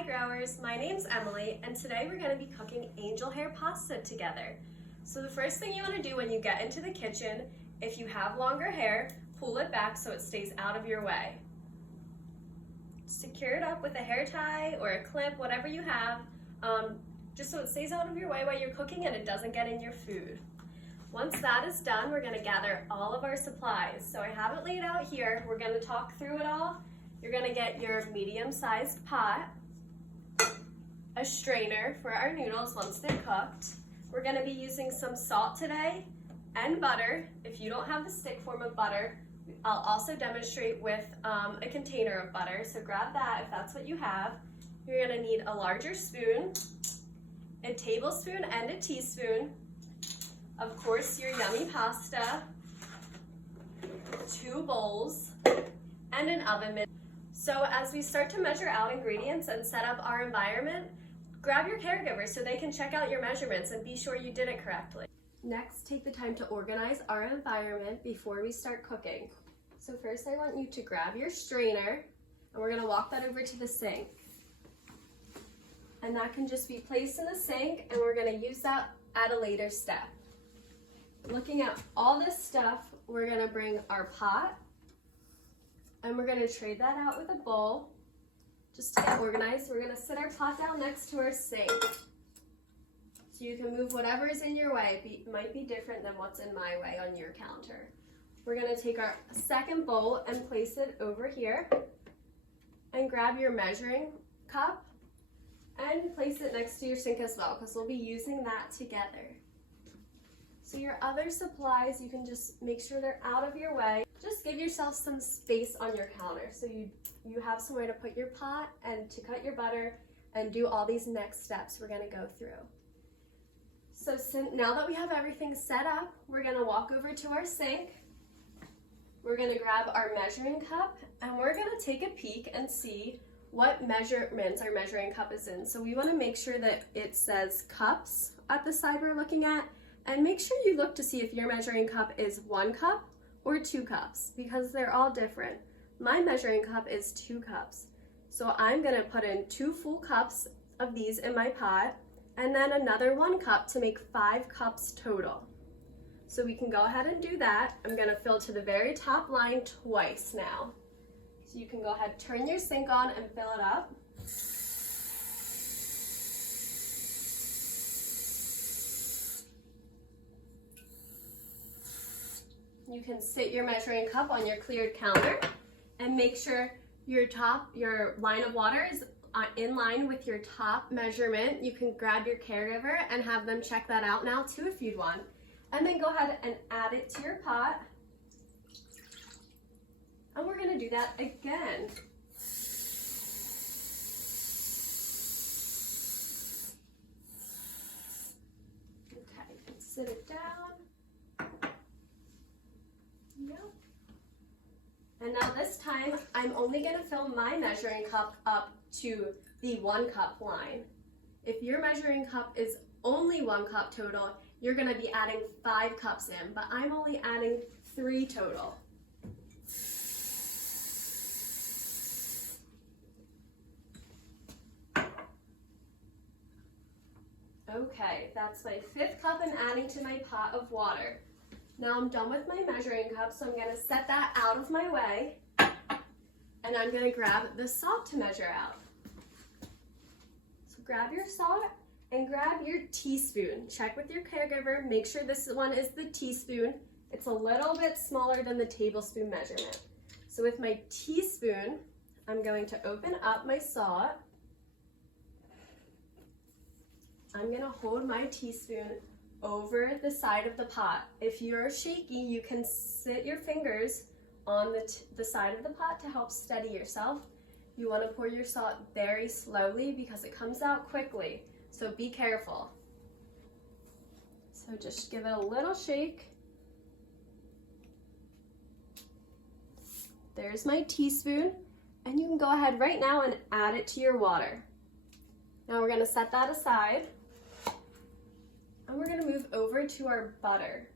Hi growers, my name's Emily and today we're going to be cooking angel hair pasta together. So the first thing you want to do when you get into the kitchen, if you have longer hair, pull it back so it stays out of your way. Secure it up with a hair tie or a clip, whatever you have, just so it stays out of your way while you're cooking and it doesn't get in your food. Once that is done, we're going to gather all of our supplies. So I have it laid out here. We're going to talk through it all. You're going to get your medium-sized pot, a strainer for our noodles once they're cooked. We're going to be using some salt today and butter. If you don't have the stick form of butter, I'll also demonstrate with a container of butter. So grab that if that's what you have. You're going to need a larger spoon, a tablespoon and a teaspoon, of course your yummy pasta, 2 bowls, and an oven mitt. So as we start to measure out ingredients and set up our environment, grab your caregiver so they can check out your measurements and be sure you did it correctly. Next, take the time to organize our environment before we start cooking. So first I want you to grab your strainer and we're going to walk that over to the sink. And that can just be placed in the sink and we're going to use that at a later step. Looking at all this stuff, we're going to bring our pot and we're going to trade that out with a bowl. Just to get organized, we're going to sit our pot down next to our sink. So you can move whatever is in your way. It might be different than what's in my way on your counter. We're going to take our second bowl and place it over here. And grab your measuring cup and place it next to your sink as well, because we'll be using that together. So your other supplies, you can just make sure they're out of your way. Just give yourself some space on your counter so you have somewhere to put your pot and to cut your butter and do all these next steps we're going to go through. So now that we have everything set up, we're going to walk over to our sink. We're going to grab our measuring cup and we're going to take a peek and see what measurements our measuring cup is in. So we want to make sure that it says cups at the side we're looking at, and make sure you look to see if your measuring cup is 1 cup or 2 cups, because they're all different. My measuring cup is 2 cups. So I'm going to put in 2 full cups of these in my pot and then another 1 cup to make 5 cups total. So we can go ahead and do that. I'm going to fill to the very top line twice now. So you can go ahead, turn your sink on and fill it up. You can sit your measuring cup on your cleared counter and make sure your line of water is in line with your top measurement. You can grab your caregiver and have them check that out now too if you'd want. And then go ahead and add it to your pot. And we're going to do that again. Okay, sit it down. And now this time, I'm only going to fill my measuring cup up to the 1 cup line. If your measuring cup is only 1 cup total, you're going to be adding 5 cups in, but I'm only adding 3 total. Okay, that's my 5th cup and adding to my pot of water. Now I'm done with my measuring cup, so I'm going to set that out of my way, and I'm going to grab the salt to measure out. So grab your salt and grab your teaspoon. Check with your caregiver, make sure this one is the teaspoon. It's a little bit smaller than the tablespoon measurement. So with my teaspoon, I'm going to open up my salt. I'm going to hold my teaspoon over the side of the pot. If you're shaky, you can sit your fingers on the side of the pot to help steady yourself. You want to pour your salt very slowly because it comes out quickly, so be careful. So just give it a little shake. There's my teaspoon, and you can go ahead right now and add it to your water. Now we're going to set that aside. And we're going to move over to our butter.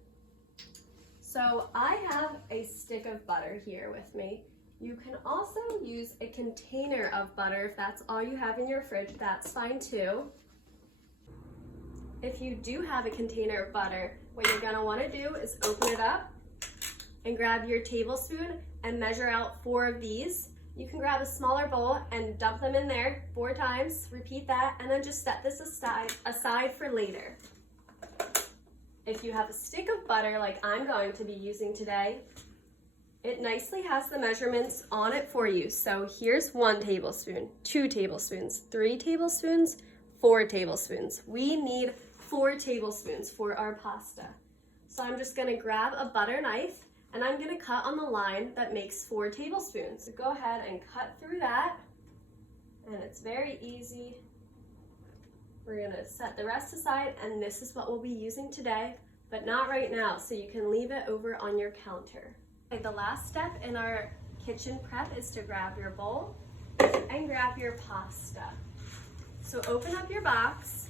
So I have a stick of butter here with me. You can also use a container of butter if that's all you have in your fridge, that's fine too. If you do have a container of butter, what you're gonna wanna do is open it up and grab your tablespoon and measure out 4 of these. You can grab a smaller bowl and dump them in there 4 times, repeat that, and then just set this aside for later. If you have a stick of butter like I'm going to be using today, it nicely has the measurements on it for you. So here's 1 tablespoon, 2 tablespoons, 3 tablespoons, 4 tablespoons. We need 4 tablespoons for our pasta. So I'm just gonna grab a butter knife and I'm gonna cut on the line that makes 4 tablespoons. So go ahead and cut through that, and it's very easy. We're gonna set the rest aside, and this is what we'll be using today, but not right now, so you can leave it over on your counter. Okay, the last step in our kitchen prep is to grab your bowl and grab your pasta. So open up your box.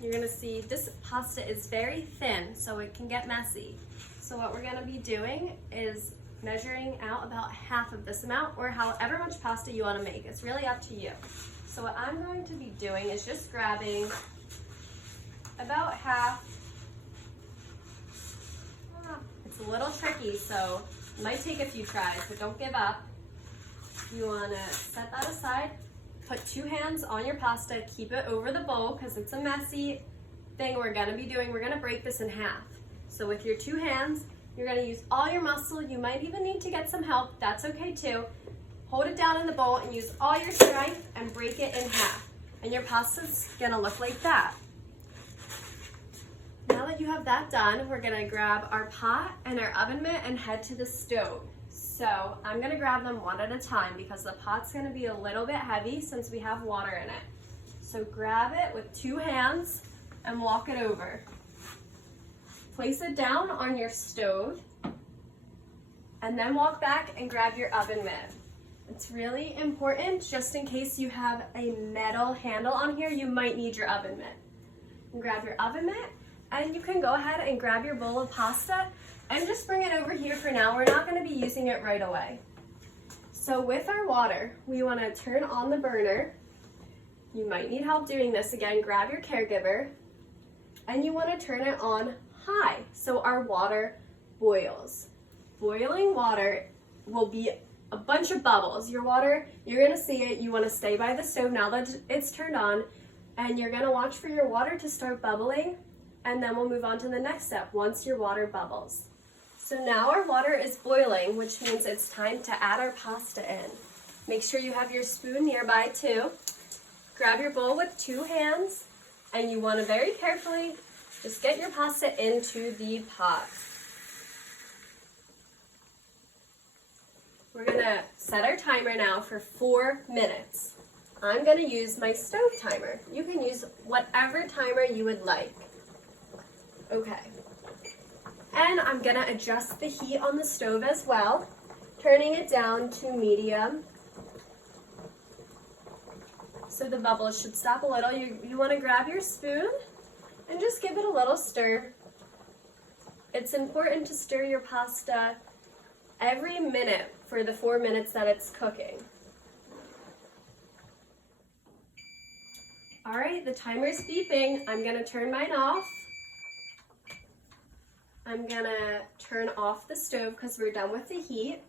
You're gonna see this pasta is very thin, so it can get messy. So what we're gonna be doing is measuring out about half of this amount, or however much pasta you wanna make. It's really up to you. So what I'm going to be doing is just grabbing about half. It's a little tricky, so it might take a few tries, but don't give up. You wanna set that aside, put 2 hands on your pasta, keep it over the bowl, because it's a messy thing we're gonna be doing. We're gonna break this in half. So with your 2 hands, you're gonna use all your muscle. You might even need to get some help, that's okay too. Hold it down in the bowl and use all your strength and break it in half. And your pasta's gonna look like that. Now that you have that done, we're gonna grab our pot and our oven mitt and head to the stove. So I'm gonna grab them one at a time because the pot's gonna be a little bit heavy since we have water in it. So grab it with 2 hands and walk it over. Place it down on your stove and then walk back and grab your oven mitt. It's really important, just in case you have a metal handle on here, you might need your oven mitt. And grab your oven mitt, and you can go ahead and grab your bowl of pasta and just bring it over here for now. We're not gonna be using it right away. So with our water, we wanna turn on the burner. You might need help doing this. Again, grab your caregiver, and you wanna turn it on high so our water boils. Boiling water will be a bunch of bubbles. Your water, you're gonna see it. You wanna stay by the stove now that it's turned on, and you're gonna watch for your water to start bubbling, and then we'll move on to the next step once your water bubbles. So now our water is boiling, which means it's time to add our pasta in. Make sure you have your spoon nearby too. Grab your bowl with 2 hands, and you wanna very carefully just get your pasta into the pot. We're gonna set our timer now for 4 minutes. I'm gonna use my stove timer. You can use whatever timer you would like. Okay. And I'm gonna adjust the heat on the stove as well, turning it down to medium. So the bubbles should stop a little. You wanna grab your spoon and just give it a little stir. It's important to stir your pasta every minute for the 4 minutes that it's cooking. All right, the timer's beeping. I'm gonna turn mine off. I'm gonna turn off the stove because we're done with the heat.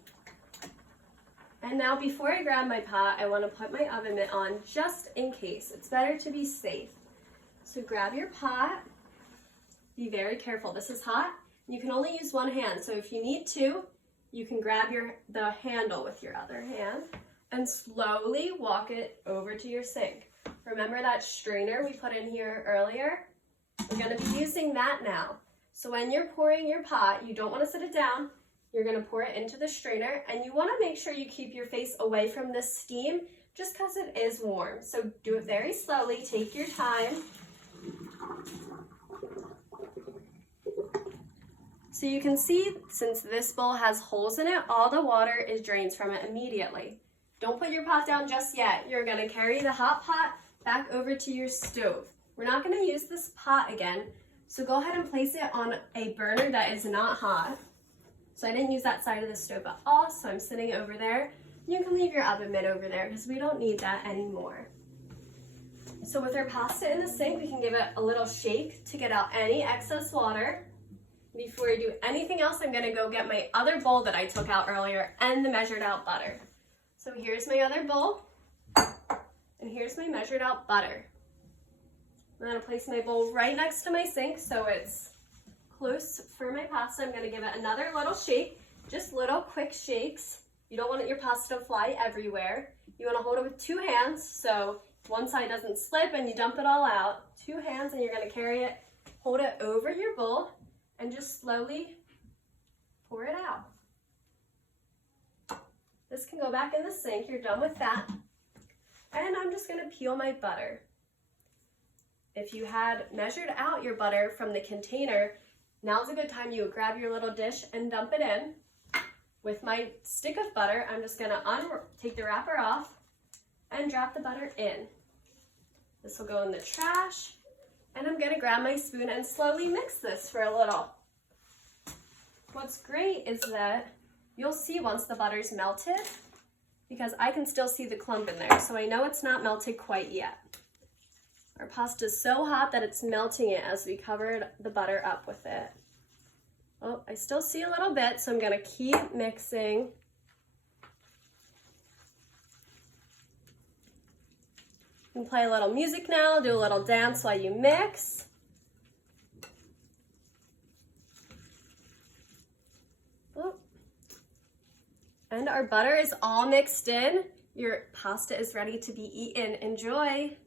And now before I grab my pot, I wanna put my oven mitt on just in case. It's better to be safe. So grab your pot. Be very careful, this is hot. You can only use 1 hand, so if you need to, you can grab the handle with your other hand and slowly walk it over to your sink. Remember that strainer we put in here earlier? We're gonna be using that now. So when you're pouring your pot, you don't wanna sit it down, you're gonna pour it into the strainer, and you wanna make sure you keep your face away from the steam just because it is warm. So do it very slowly, take your time. So you can see, since this bowl has holes in it, all the water is drained from it immediately. Don't put your pot down just yet. You're gonna carry the hot pot back over to your stove. We're not gonna use this pot again, so go ahead and place it on a burner that is not hot. So I didn't use that side of the stove at all, so I'm sitting over there. You can leave your oven mitt over there because we don't need that anymore. So with our pasta in the sink, we can give it a little shake to get out any excess water. Before I do anything else, I'm gonna go get my other bowl that I took out earlier and the measured out butter. So here's my other bowl, and here's my measured out butter. I'm gonna place my bowl right next to my sink so it's close for my pasta. I'm gonna give it another little shake, just little quick shakes. You don't want your pasta to fly everywhere. You wanna hold it with 2 hands so one side doesn't slip and you dump it all out. 2 hands, and you're gonna carry it, hold it over your bowl, and just slowly pour it out. This can go back in the sink. You're done with that. And I'm just gonna peel my butter. If you had measured out your butter from the container, now's a good time you would grab your little dish and dump it in. With my stick of butter, I'm just gonna take the wrapper off and drop the butter in. This will go in the trash, and I'm gonna grab my spoon and slowly mix this for a little. What's great is that you'll see once the butter's melted, because I can still see the clump in there, so I know it's not melted quite yet. Our pasta is so hot that it's melting it as we covered the butter up with it. Oh, I still see a little bit, so I'm gonna keep mixing. You can play a little music now, do a little dance while you mix. Oh. And our butter is all mixed in. Your pasta is ready to be eaten. Enjoy.